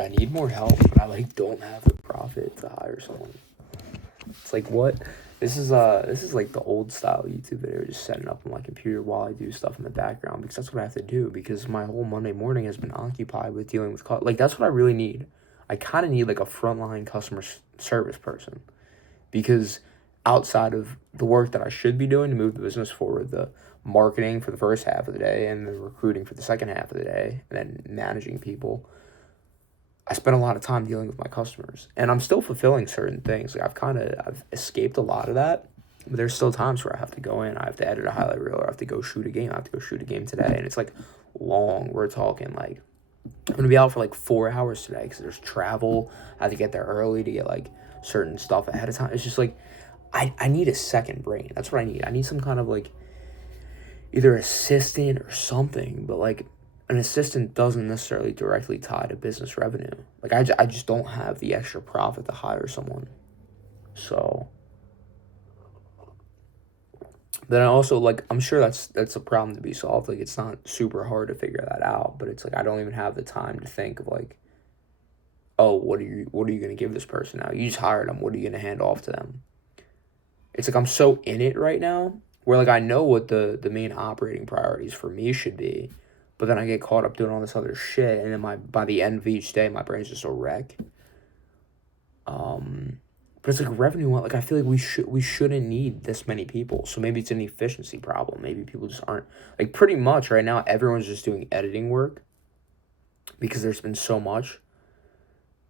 I need more help, but I like don't have the profit to hire someone. It's like what? This is like the old style YouTube video, just setting up on my computer while I do stuff in the background because that's what I have to do because my whole Monday morning has been occupied with dealing with like that's what I really need. I kind of need like a frontline customer service person because outside of the work that I should be doing to move the business forward, the marketing for the first half of the day and the recruiting for the second half of the day, and then managing people, I spend a lot of time dealing with my customers, and I'm still fulfilling certain things. Like I've escaped a lot of that, but there's still times where I have to go in, I have to edit a highlight reel, or I have to go shoot a game. I have to go shoot a game today, and it's like long. We're talking like I'm gonna be out for like 4 hours today because there's travel. I have to get there early to get like certain stuff ahead of time. It's just like I need a second brain. That's what I need. I need some kind of like either assistant or something, but like an assistant doesn't necessarily directly tie to business revenue. Like I just don't have the extra profit to hire someone. So then I also like I'm sure that's a problem to be solved. Like it's not super hard to figure that out, but it's like I don't even have the time to think of like, oh, what are you gonna give this person now? You just hired them. What are you gonna hand off to them? It's like I'm so in it right now where like I know what the main operating priorities for me should be, but then I get caught up doing all this other shit, and then by the end of each day my brain's just a wreck. But it's like revenue, like I feel like we shouldn't need this many people. So maybe it's an efficiency problem. Maybe people just aren't like pretty much right now everyone's just doing editing work because there's been so much.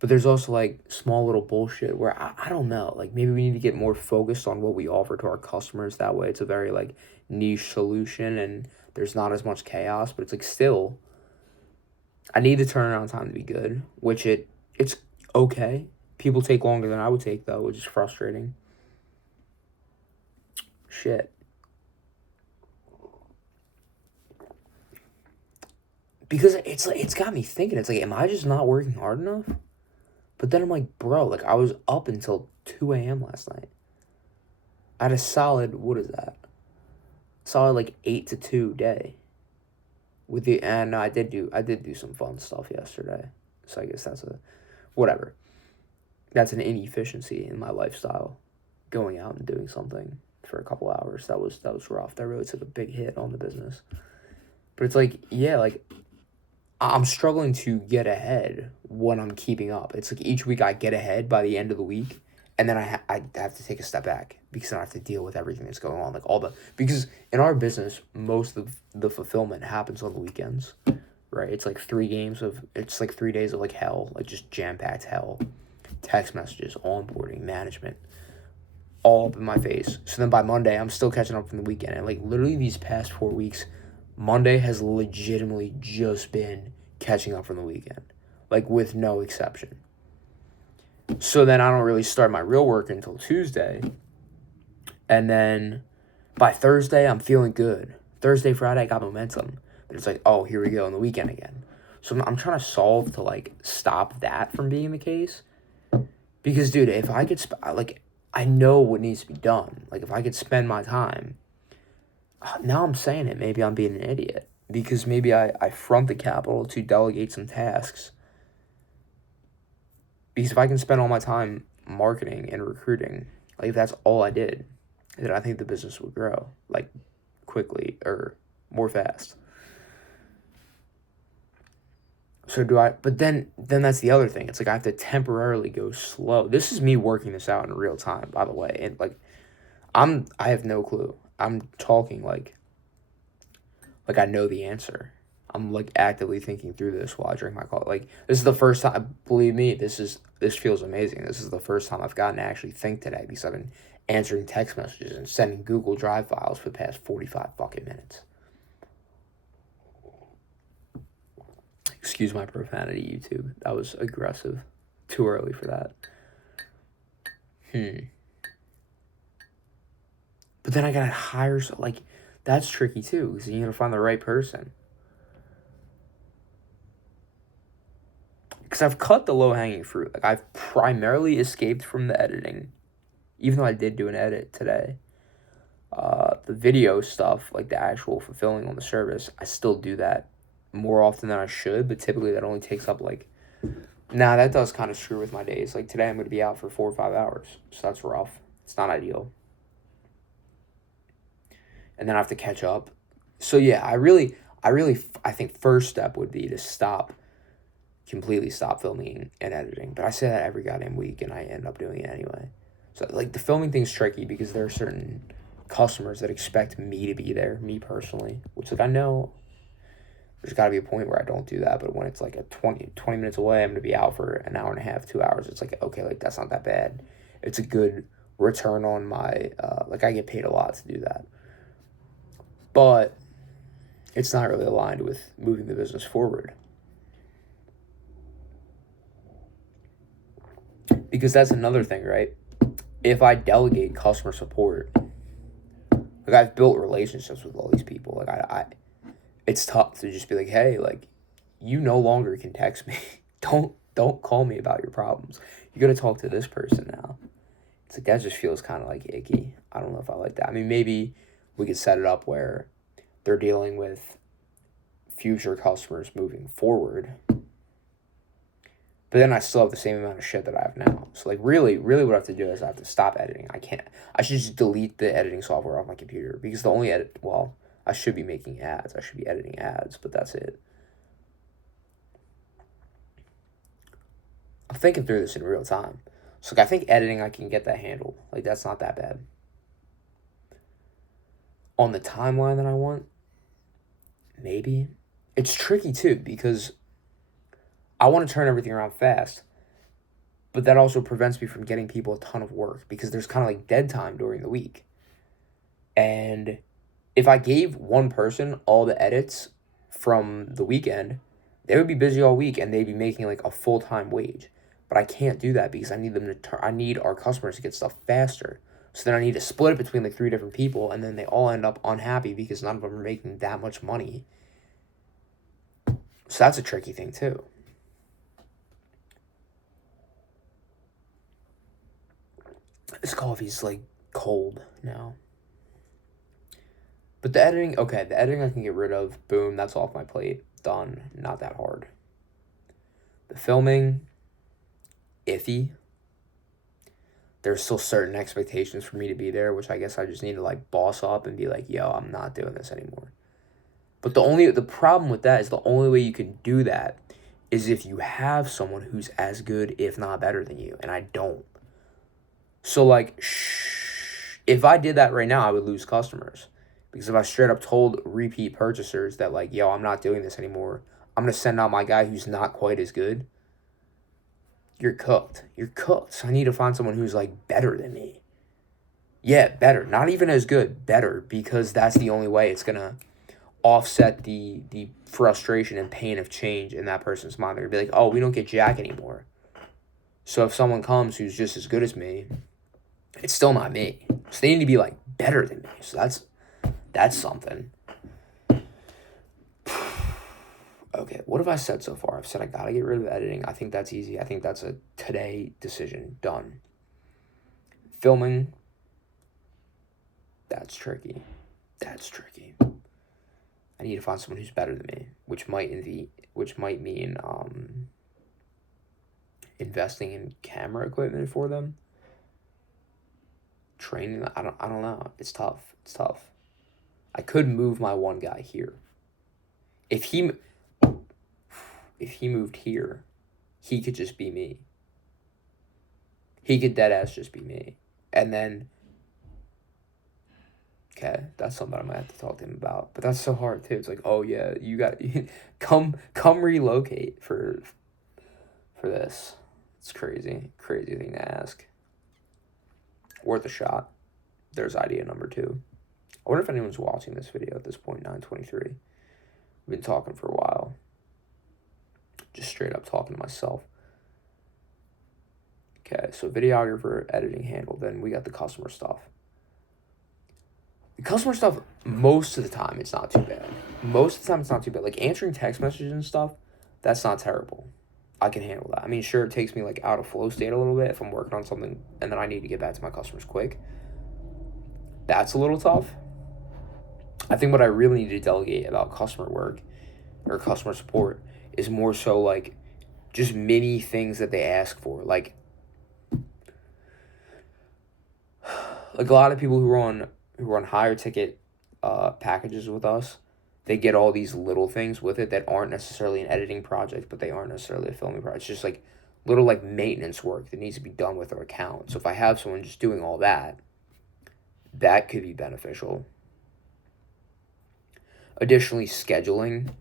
But there's also like small little bullshit where I don't know. Like maybe we need to get more focused on what we offer to our customers. That way it's a very like niche solution and there's not as much chaos, but it's like still I need the turnaround time to be good, which it's okay. People take longer than I would take though, which is frustrating. Shit. Because it's like it's got me thinking, it's like, am I just not working hard enough? But then I'm like, bro, like I was up until 2 a.m. last night. I had a solid, what is that? Solid like 8 to 2 day. With the and I did do some fun stuff yesterday. So I guess that's a whatever. That's an inefficiency in my lifestyle. Going out and doing something for a couple hours. That was rough. That really took a big hit on the business. But it's like, yeah, like I'm struggling to get ahead when I'm keeping up. It's like each week I get ahead by the end of the week, and then I have to take a step back because I have to deal with everything that's going on. Like because in our business, most of the fulfillment happens on the weekends, right? It's like 3 days of like hell, like just jam-packed hell. Text messages, onboarding, management, all up in my face. So then by Monday, I'm still catching up from the weekend. And like literally these past 4 weeks, Monday has legitimately just been catching up from the weekend, like with no exception. So then I don't really start my real work until Tuesday. And then by Thursday, I'm feeling good. Thursday, Friday, I got momentum. But it's like, oh, here we go on the weekend again. So I'm trying to solve to like stop that from being the case. Because, dude, if I could, I know what needs to be done. Like, if I could spend my time, now I'm saying it, maybe I'm being an idiot. Because maybe I front the capital to delegate some tasks. Because if I can spend all my time marketing and recruiting, like, if that's all I did, then I think the business would grow, like, quickly or more fast. So but then that's the other thing. It's like I have to temporarily go slow. This is me working this out in real time, by the way. And like I have no clue. I'm talking like I know the answer. I'm like actively thinking through this while I drink my coffee. Like this is the first time, believe me, this feels amazing. This is the first time I've gotten to actually think today because I've been answering text messages and sending Google Drive files for the past 45 fucking minutes. Excuse my profanity, YouTube. That was aggressive. Too early for that. But then I gotta hire, like, that's tricky too, because you gotta find the right person. Because I've cut the low-hanging fruit. Like, I've primarily escaped from the editing, even though I did do an edit today. The video stuff, like the actual fulfilling on the service, I still do that more often than I should, but typically that only takes up like Nah, that does kind of screw with my days. Like today I'm going to be out for 4 or 5 hours. So that's rough. It's not ideal. And then I have to catch up. So yeah, I think first step would be to completely stop filming and editing. But I say that every goddamn week and I end up doing it anyway. So like the filming thing's tricky because there are certain customers that expect me to be there, me personally, which like I know there's got to be a point where I don't do that. But when it's like a 20 minutes away, I'm going to be out for an hour and a half, 2 hours. It's like, okay, like that's not that bad. It's a good return on my, like I get paid a lot to do that. But it's not really aligned with moving the business forward. Because that's another thing, right? If I delegate customer support, like I've built relationships with all these people. Like I it's tough to just be like, hey, like you no longer can text me. don't call me about your problems. You gotta talk to this person now. It's like that just feels kind of like icky. I don't know if I like that. I mean, maybe we could set it up where they're dealing with future customers moving forward. But then I still have the same amount of shit that I have now. So like really what I have to do is I have to stop editing. I should just delete the editing software off my computer because the only I should be making ads. I should be editing ads, but that's it. I'm thinking through this in real time. So like I think editing I can get that handled. Like that's not that bad. On the timeline that I want, maybe. It's tricky too because I want to turn everything around fast, but that also prevents me from getting people a ton of work because there's kind of like dead time during the week. And if I gave one person all the edits from the weekend, they would be busy all week and they'd be making like a full-time wage. But I can't do that because I need I need our customers to get stuff faster. So then I need to split it between like 3 different people and then they all end up unhappy because none of them are making that much money. So that's a tricky thing too. This coffee's like cold now. But the editing I can get rid of. Boom, that's off my plate. Done. Not that hard. The filming, iffy. There's still certain expectations for me to be there, which I guess I just need to like boss up and be like, yo, I'm not doing this anymore. But the problem with that is the only way you can do that is if you have someone who's as good, if not better than you, and I don't. So like, if I did that right now, I would lose customers. Because if I straight up told repeat purchasers that like, yo, I'm not doing this anymore, I'm going to send out my guy who's not quite as good, you're cooked. You're cooked. So I need to find someone who's like better than me. Yeah, better. Not even as good, better. Because that's the only way it's going to offset the frustration and pain of change in that person's mind. They're going to be like, oh, we don't get Jack anymore. So if someone comes who's just as good as me, it's still not me. So they need to be like better than me. So that's something. Okay, what have I said so far? I've said I gotta get rid of editing. I think that's easy. I think that's a today decision. Done. Filming. That's tricky. I need to find someone who's better than me, which might mean investing in camera equipment for them. Training. I don't know. It's tough. I could move my one guy here. If he moved here, he could just be me. He could deadass just be me. And then, okay, that's something I might have to talk to him about. But that's so hard too. It's like, oh yeah, you got come relocate for this. It's crazy thing to ask. Worth a shot. There's idea number 2. I wonder if anyone's watching this video at this point, 9:23. We've been talking for a while. Just straight up talking to myself. Okay, so videographer, editing handled. Then we got the customer stuff. The customer stuff, most of the time, it's not too bad. Like answering text messages and stuff, that's not terrible. I can handle that. I mean, sure, it takes me like out of flow state a little bit if I'm working on something and then I need to get back to my customers quick. That's a little tough. I think what I really need to delegate about customer work or customer support is more so like just mini things that they ask for. Like a lot of people who run higher ticket packages with us, they get all these little things with it that aren't necessarily an editing project, but they aren't necessarily a filming project. It's just like little like maintenance work that needs to be done with our account. So if I have someone just doing all that, that could be beneficial. Additionally, a scheduling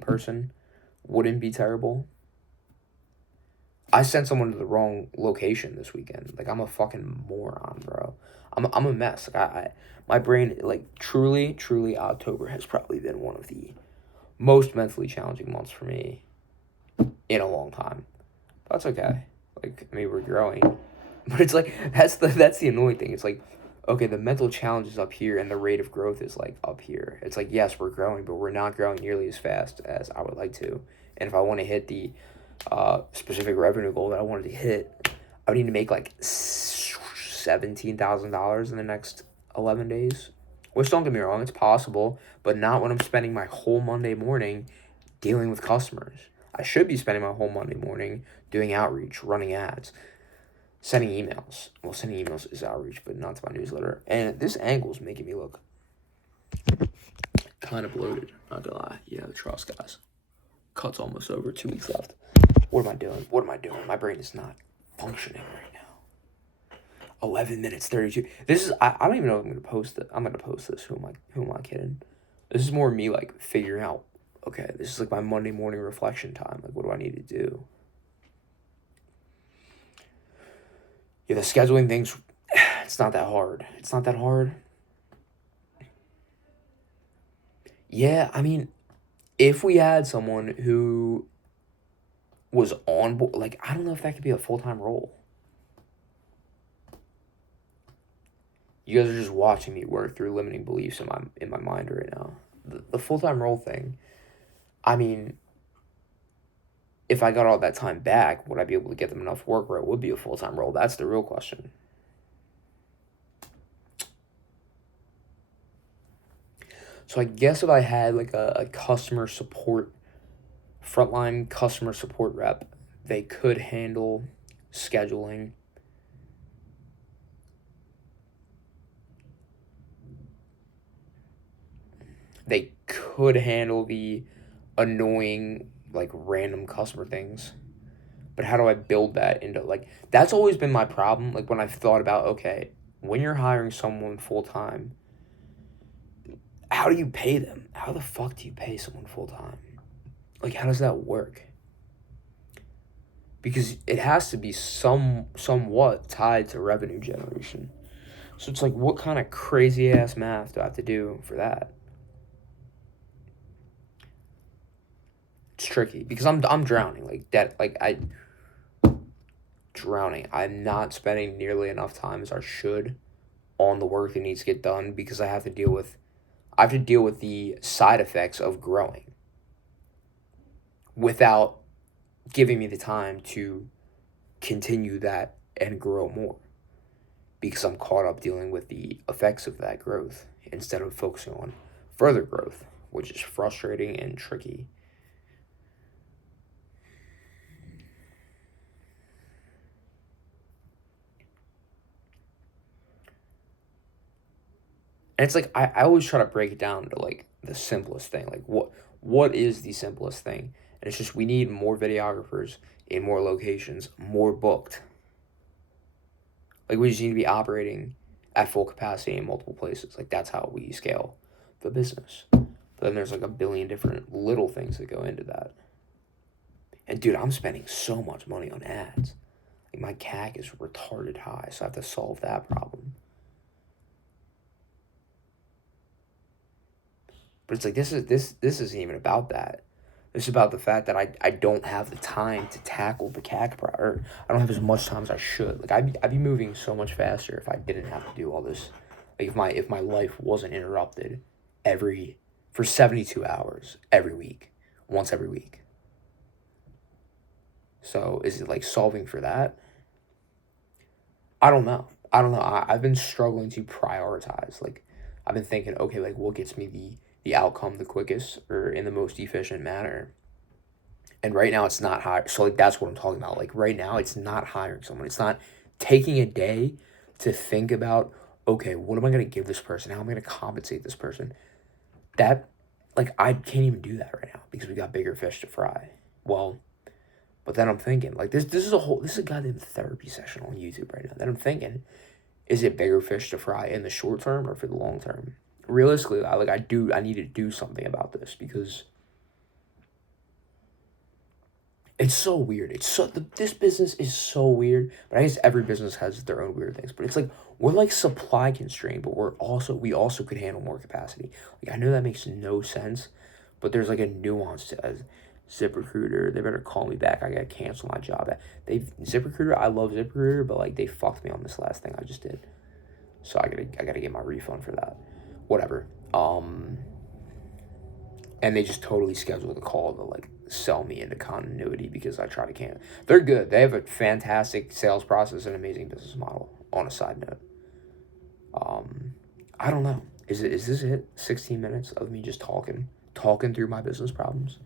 person wouldn't be terrible. I sent someone to the wrong location this weekend. Like, I'm a fucking moron, bro. I'm a mess. Like, my brain, like, truly, October has probably been one of the most mentally challenging months for me in a long time. But that's okay. Like, I mean, we're growing. But it's like, that's the annoying thing. It's like, okay, the mental challenge is up here and the rate of growth is, like, up here. It's like, yes, we're growing, but we're not growing nearly as fast as I would like to. And if I want to hit the specific revenue goal that I wanted to hit, I would need to make like $17,000 in the next 11 days. Which, don't get me wrong, it's possible, but not when I'm spending my whole Monday morning dealing with customers. I should be spending my whole Monday morning doing outreach, running ads, sending emails. Well, sending emails is outreach, but not to my newsletter. And this angle is making me look kind of bloated, not gonna lie. Yeah, the trust, guys. Cut's almost over, 2 weeks left. What am I doing? My brain is not functioning right now. 11 minutes, 32. This is, I don't even know if I'm going to post it. I'm going to post this. Who am I kidding? This is more me, like, figuring out, okay, this is like my Monday morning reflection time. Like, what do I need to do? Yeah, the scheduling things, it's not that hard. Yeah, I mean, if we had someone who was on board, like, I don't know if that could be a full-time role. You guys are just watching me work through limiting beliefs in my mind right now. The full-time role thing, I mean, if I got all that time back, would I be able to get them enough work where it would be a full-time role? That's the real question. So I guess if I had like a customer support, frontline customer support rep, they could handle scheduling. They could handle the annoying, like, random customer things. But how do I build that into, like, that's always been my problem. Like, when I've thought about, okay, when you're hiring someone full-time, how do you pay them? How the fuck do you pay someone full-time? Like, how does that work? Because it has to be somewhat tied to revenue generation. So it's like, what kind of crazy-ass math do I have to do for that? It's tricky because I'm drowning, like, that, like, drowning. I'm not spending nearly enough time as I should on the work that needs to get done because I have to deal with the side effects of growing without giving me the time to continue that and grow more because I'm caught up dealing with the effects of that growth instead of focusing on further growth, which is frustrating and tricky. And it's like I always try to break it down to like the simplest thing. Like what is the simplest thing? And it's just we need more videographers in more locations, more booked. Like we just need to be operating at full capacity in multiple places. Like that's how we scale the business. But then there's like a billion different little things that go into that. And dude, I'm spending so much money on ads. Like my CAC is retarded high, so I have to solve that problem. But it's like this isn't even about that. It's about the fact that I don't have the time to tackle the CAC or I don't have as much time as I should. Like I'd be moving so much faster if I didn't have to do all this. Like if my life wasn't interrupted for 72 hours every week, once every week. So is it like solving for that? I don't know. I've been struggling to prioritize. Like I've been thinking, okay, like what gets me the outcome the quickest or in the most efficient manner. And right now it's not hiring. So like that's what I'm talking about. Like right now it's not hiring someone. It's not taking a day to think about, okay, what am I gonna give this person? How am I gonna compensate this person? That like I can't even do that right now because we got bigger fish to fry. Well, but then I'm thinking, like this is a goddamn therapy session on YouTube right now. Then I'm thinking, is it bigger fish to fry in the short term or for the long term? Realistically, I need to do something about this because it's so weird. This business is so weird, but I guess every business has their own weird things. But it's like we're like supply constrained, but we also could handle more capacity. Like I know that makes no sense, but there's like a nuance to as ZipRecruiter. They better call me back. I gotta cancel my job. ZipRecruiter. I love ZipRecruiter, but like they fucked me on this last thing I just did. So I gotta get my refund for that. Whatever. And they just totally scheduled a call to like sell me into continuity because I try to can. They're good. They have a fantastic sales process and amazing business model. On a side note, I don't know. Is this it? 16 minutes of me just talking through my business problems.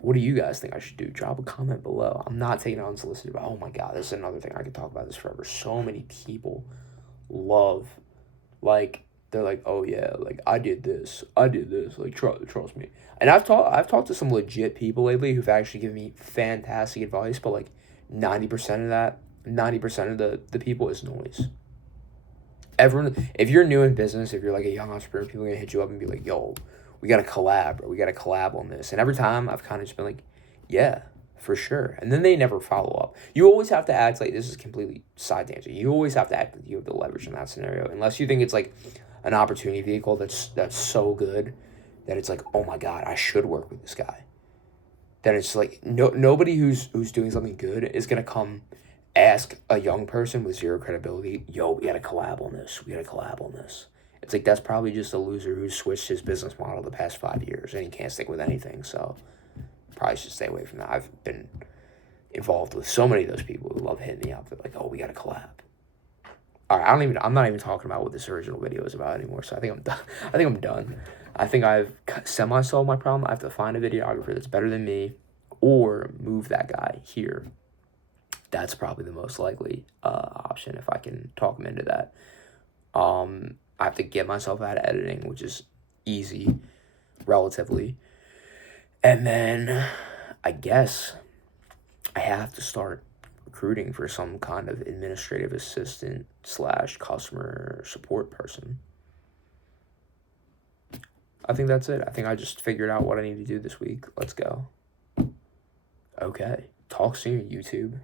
What do you guys think I should do? Drop a comment below. I'm not taking it unsolicited, but oh my god, this is another thing I could talk about this forever. So many people love, like, they're like, oh yeah, like I did this, like trust me. And I've talked to some legit people lately who've actually given me fantastic advice, but like 90% of the people is noise. Everyone, if you're new in business, if you're like a young entrepreneur, people are gonna hit you up and be like, yo, we gotta collab, or we gotta collab on this. And every time I've kind of just been like, yeah, for sure. And then they never follow up. You always have to act like, this is completely side tangent. You always have to act like you have the leverage in that scenario, unless you think it's like an opportunity vehicle that's so good that it's like, oh my god, I should work with this guy. Then it's like nobody who's doing something good is gonna come ask a young person with zero credibility, yo, we gotta collab on this. It's like that's probably just a loser who's switched his business model the past 5 years and he can't stick with anything. So probably should stay away from that. I've been involved with so many of those people who love hitting me up. They're like, oh, we gotta collab. All right, I'm not even talking about what this original video is about anymore. So I think I'm done. I think I've semi-solved my problem. I have to find a videographer that's better than me or move that guy here. That's probably the most likely option if I can talk him into that. I have to get myself out of editing, which is easy, relatively. And then I guess I have to start recruiting for some kind of administrative assistant / customer support person. I think that's it. I think I just figured out what I need to do this week. Let's go. Okay. Talk soon, YouTube.